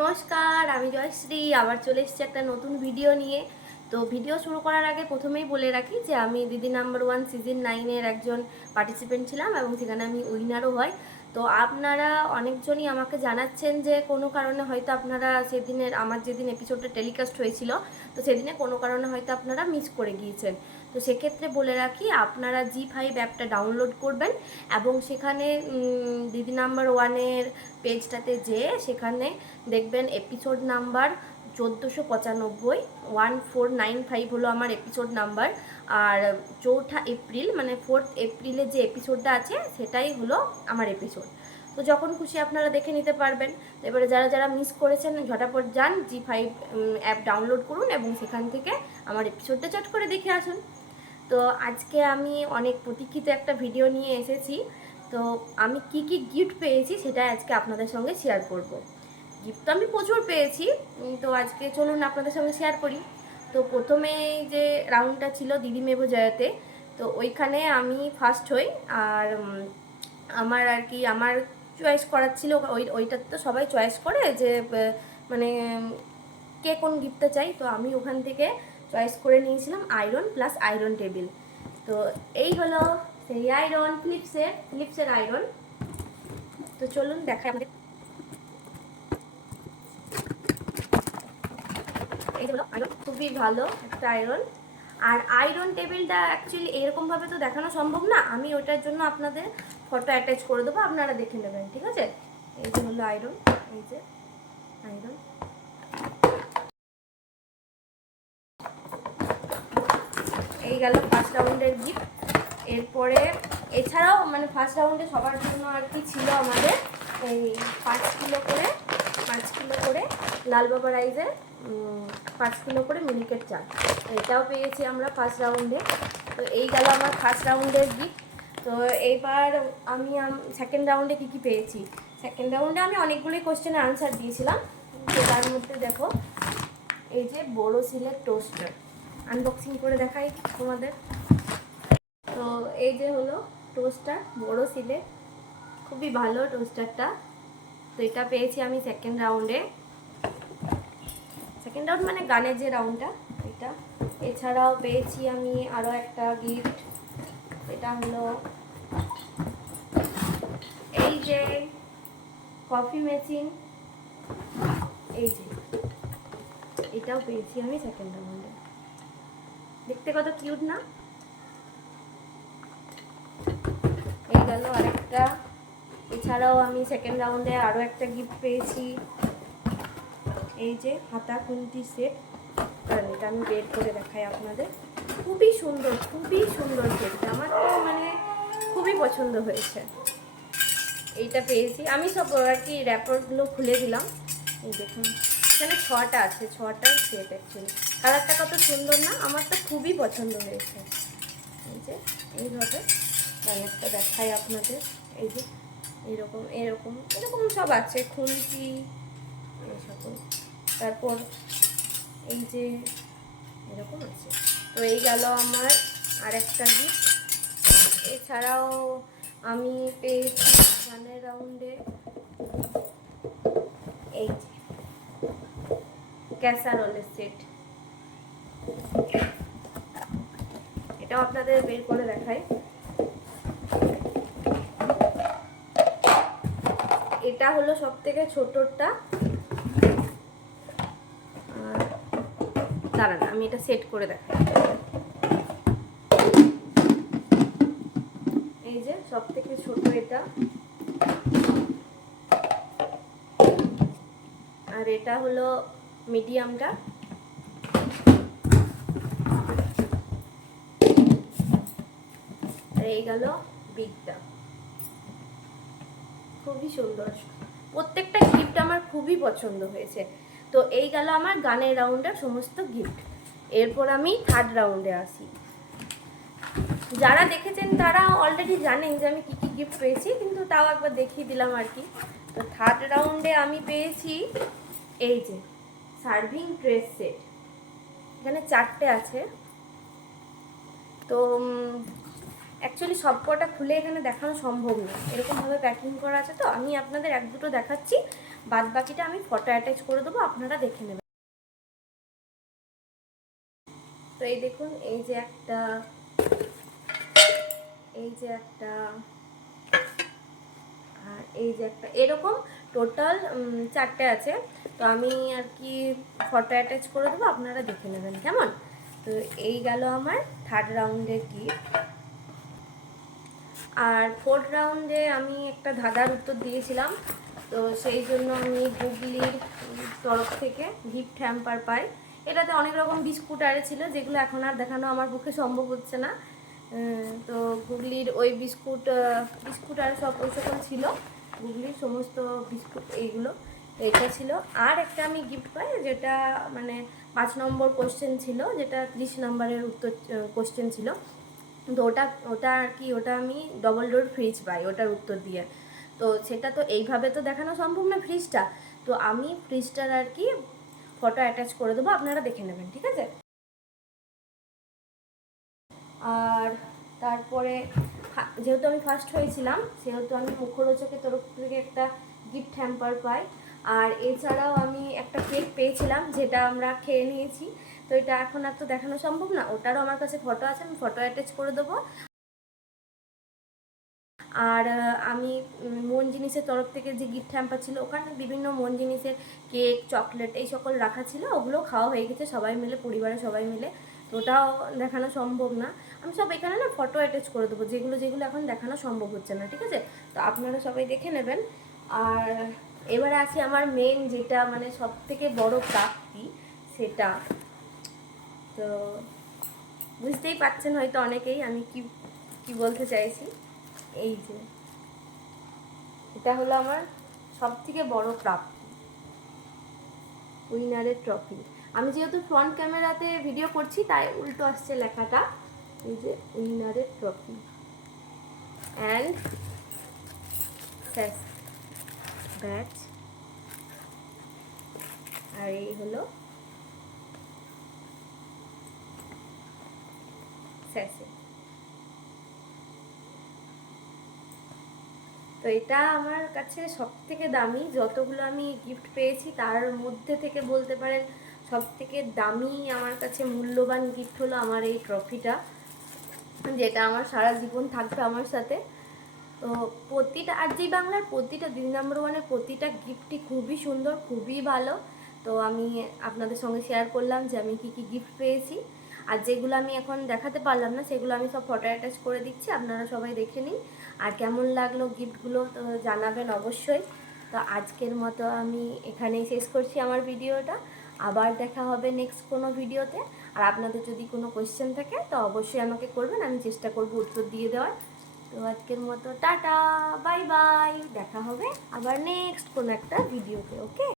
নমস্কার, আমি জয়শ্রী আবার চলে এসেছি একটা নতুন ভিডিও নিয়ে। তো ভিডিও শুরু করার আগে প্রথমেই বলে রাখি যে আমি দিদি নাম্বার 1 সিজন 9-এর একজন পার্টিসিপেন্ট ছিলাম এবং সেখানে আমি উইনারও হই। তো আপনারা অনেকজনই আমাকে জানাচ্ছেন যে কোনো কারণে হয়তো আপনারা সেদিনের আমার যেদিন এপিসোডটা টেলিকাস্ট হয়েছিল, তো সেদিনে কোনো কারণে হয়তো আপনারা মিস করে গিয়েছেন। তো সেক্ষেত্রে বলে রাখি, আপনারা জি5 অ্যাপটা ডাউনলোড করবেন এবং সেখানে দিদি নাম্বার 1-এর পেজটাতে যেয়ে সেখানে দেখবেন এপিসোড নাম্বার 1495, 1495 হলো আমার এপিসোড নাম্বার। আর 4 এপ্রিল মানে 4 এপ্রিলে যে এপিসোডটা আছে সেটাই হলো আমার এপিসোড। তো যখন খুশি আপনারা দেখে নিতে পারবেন। এবারে যারা যারা মিস করেছেন ঝটাপট যান জি5 অ্যাপ ডাউনলোড করুন এবং সেখান থেকে আমার এপিসোডটা চট করে দেখে আসুন। তো আজকে আমি অনেক প্রতীক্ষিত একটা ভিডিও নিয়ে এসেছি। তো আমি কি কি গিফট পেয়েছি সেটা আজকে আপনাদের সঙ্গে শেয়ার করব। গিফট তো আমি প্রচুর পেয়েছি, তো আজকে চলুন আপনাদের সঙ্গে শেয়ার করি। তো প্রথমে যে রাউন্ডটা ছিল দিদি মেবো জয়াতে, তো ওইখানে আমি ফার্স্ট হই। আর আমার আর কি আমার চয়েস করার ছিল, ওইটাতে তো সবাই চয়েস করে যে মানে কে কোন গিফটটা চাই। তো আমি ওখান থেকে চয়েস করে নিয়েছিলাম আয়রন প্লাস আয়রন টেবিল। তো এই হলো সেই আয়রন, ফিলিপসের আয়রন। তো চলুন দেখাই আমাদের। এই হলো আয়রন, খুবই ভালো একটা আয়রন। আর আয়রন টেবিলটা অ্যাকচুয়ালি এরকমভাবে তো দেখানো সম্ভব না, আমি ওটার জন্য আপনাদের ফটো অ্যাটাচ করে দেবো, আপনারা দেখে নেবেন, ঠিক আছে। এই যে হলো আয়রন, এই যে আয়রন। এই গেল ফার্স্ট রাউন্ডের গিফট। এরপরে এছাড়াও মানে ফার্স্ট রাউন্ডে সবার জন্য আর কি ছিল আমাদের এই 5 কিলো করে লালবাবা রাইসের 5 কিলো করে মিনিকেট চাল, এটাও পেয়েছি আমরা ফার্স্ট রাউন্ডে। তো এই গেল আমার ফার্স্ট রাউন্ডের গিফট। তো এইবার আমি সেকেন্ড রাউন্ডে কী কী পেয়েছি। সেকেন্ড রাউন্ডে আমি অনেকগুলোই কোশ্চেনের আনসার দিয়েছিলাম, তো তার মধ্যে দেখো এই যে বড়ো সিলের টোস্টার, আনবক্সিং করে দেখাই তোমাদের। তো এই যে হলো টোস্টার বড়ো সিলে, খুবই ভালো টোস্টারটা। তো এটা পেয়েছি আমি সেকেন্ড রাউন্ড মানে গানের যে রাউন্ডটা এটা। এছাড়াও পেয়েছি আমি আরও একটা গিফট, এটা হলো এই যে কফি মেশিন, এই যে এটাও পেয়েছি আমি সেকেন্ড রাউন্ডে। দেখতে কত কিউট না। এই গেল আরেকটা। এছাড়াও আমি সেকেন্ড রাউন্ডে আরও একটা গিফট পেয়েছি, এই যে হাতা খুন্তি সেট। এটা আমি বের করে দেখাই আপনাদের, খুবই সুন্দর সেটটা, আমার তো মানে খুবই পছন্দ হয়েছে। এইটা পেয়েছি আমি, সব আর কি র্যাপারগুলো খুলে দিলাম। এই দেখুন এখানে 6টা আছে, 6টার সেট অ্যাকচুয়ালি। কালারটা কত সুন্দর না, আমার তো খুবই পছন্দ হয়েছে। এই যে এইভাবে অনেকটা দেখাই আপনাদের, এই যে এরকম এরকম এরকম সব আছে, খুন্তি এই সকল। তারপর এই যে এরকম আছে। তো এই গেল আমার আরেকটা গিফট। এছাড়াও আমি পেয়েছি গানের রাউন্ডে এই যে ক্যাসারোলের সেট, এটাও আপনাদের বের করে দেখাই। এটা হলো সব থেকে ছোটটা। দাঁড়ান আমি এটা সেট করে দেখাই। এই যে সব থেকে ছোট এটা, আর এটা হলো মিডিয়ামটা, আর এই গেল বিগটা। খুবই সুন্দর, প্রত্যেকটা গিফট আমার খুবই পছন্দ হয়েছে। তো এই গেল আমার গানের রাউন্ডের সমস্ত গিফট। এরপর আমি থার্ড রাউন্ডে আসি। যারা দেখেছেন তারা অলরেডি জানেন যে আমি কী কী গিফট পেয়েছি, কিন্তু তাও একবার দেখিয়ে দিলাম আর কি। তো থার্ড রাউন্ডে আমি পেয়েছি এই যে সার্ভিং ট্রে সেট, এখানে 4টে আছে। তো অ্যাকচুয়ালি সব কটা খুলে এখানে দেখানো সম্ভব না, এরকমভাবে প্যাকিং করা আছে। তো আমি আপনাদের এক দুটো দেখাচ্ছি, বাদ বাকিটা আমি ফটো অ্যাটাচ করে দেবো, আপনারা দেখে নেবেন। তো এই দেখুন, এই যে একটা, এই যে একটা, আর এই যে একটা, এরকম টোটাল 4টে আছে। তো আমি আর কি ফটো অ্যাটাচ করে দেবো, আপনারা দেখে নেবেন কেমন। তো এই গেল আমার 3rd রাউন্ডের গিফট। আর 4th রাউন্ডে আমি একটা ধাঁধার উত্তর দিয়েছিলাম, তো সেই জন্য আমি গুগলির তরফ থেকে গিফট হ্যাম্পার পাই। এটাতে অনেক রকম বিস্কুট আরে ছিল, যেগুলো এখন আর দেখানো আমার পক্ষে সম্ভব হচ্ছে না। তো গুগলির ওই বিস্কুট আর সব ওই সকল ছিল, গুগলির সমস্ত বিস্কুট এইগুলো, এটা ছিল। আর একটা আমি গিফট পাই, যেটা মানে 5 নম্বর কোশ্চেন ছিল, যেটা 30 নম্বরের উত্তর কোশ্চেন ছিল। তো ওটা আর কি, ওটা আমি ডবল ডোর ফ্রিজ পাই ওটার উত্তর দিয়ে। তো সেটা তো এইভাবে তো দেখানো সম্ভব না ফ্রিজটা, তো আমি ফ্রিজটার আর কি ফটো অ্যাটাচ করে দেবো, আপনারা দেখে নেবেন, ঠিক আছে। আর তারপরে যেহেতু আমি ফার্স্ট হয়েছিলাম, সেহেতু আমি মুখরোচকের তরফ থেকে একটা গিফট হ্যাম্পার পাই। আর এছাড়াও আমি একটা কেক পেয়েছিলাম, যেটা আমরা খেয়ে নিয়েছি। তো এটা এখন আর তো দেখানো সম্ভব না, ওটারও আমার কাছে ফটো আছে, আমি ফটো অ্যাটাচ করে দেবো। আর আমি মন জিনিসের তরফ থেকে যে গিফট হ্যাম্পার ছিল, ওখানে বিভিন্ন মন জিনিসের কেক, চকলেট এই সকল রাখা ছিল, ওগুলো খাওয়া হয়ে গেছে সবাই মিলে, পরিবারের সবাই মিলে। তো ওটাও দেখানো সম্ভব না, আমি সব এখানে না ফটো অ্যাটাচ করে দেবো, যেগুলো যেগুলো এখন দেখানো সম্ভব হচ্ছে না, ঠিক আছে। তো আপনারা সবাই দেখে নেবেন। আর এবারে আসি আমার মেন, যেটা মানে সব থেকে বড় প্রাপ্তি, সেটা তো বুঝতেই পারছেন হয়তো অনেকেই আমি কি কি বলতে চাইছি। এই যে এটা হলো আমার সব থেকে বড় প্রাপ্তি, উইনারের ট্রফি। আমি যেহেতু ফ্রন্ট ক্যামেরাতে ভিডিও করছি, তাই উল্টো আসছে লেখাটা। এই যে উইনারের ট্রফি অ্যান্ড ব্যাচ, আর এই হলো স্যাসে। তো এটা আমার কাছে সব থেকে দামি, যতগুলো আমি গিফট পেয়েছি তার মধ্যে থেকে বলতে পারেন সব থেকে দামি আমার কাছে মূল্যবান গিফট হলো আমার এই ট্রফিটা, যেটা আমার সারা জীবন থাকবে আমার সাথে। তো প্রতিটা আর জি বাংলার প্রতিটা দিদি নাম্বার ওয়ানের প্রতিটা গিফটই খুবই সুন্দর, খুবই ভালো। তো আমি আপনাদের সঙ্গে শেয়ার করলাম যে আমি কি কি গিফট পেয়েছি। আর যেগুলো আমি এখন দেখাতে পারলাম না, সেগুলো আমি সব ফটো অ্যাটাচ করে দিচ্ছি, আপনারা সবাই দেখে নিন। আর কেমন লাগলো গিফটগুলো তো জানাবেন অবশ্যই। তো আজকের মতো আমি এখানেই শেষ করছি আমার ভিডিওটা, আবার দেখা হবে নেক্সট কোনো ভিডিওতে। আর আপনাদের যদি কোনো কোয়েশ্চেন থাকে তো অবশ্যই আমাকে করবেন, আমি চেষ্টা করব উত্তর দিয়ে দেওয়ার। তো আজকের মতো টাটা, বাই বাই, দেখা হবে আবার নেক্সট কোনো একটা ভিডিওতে, ওকে।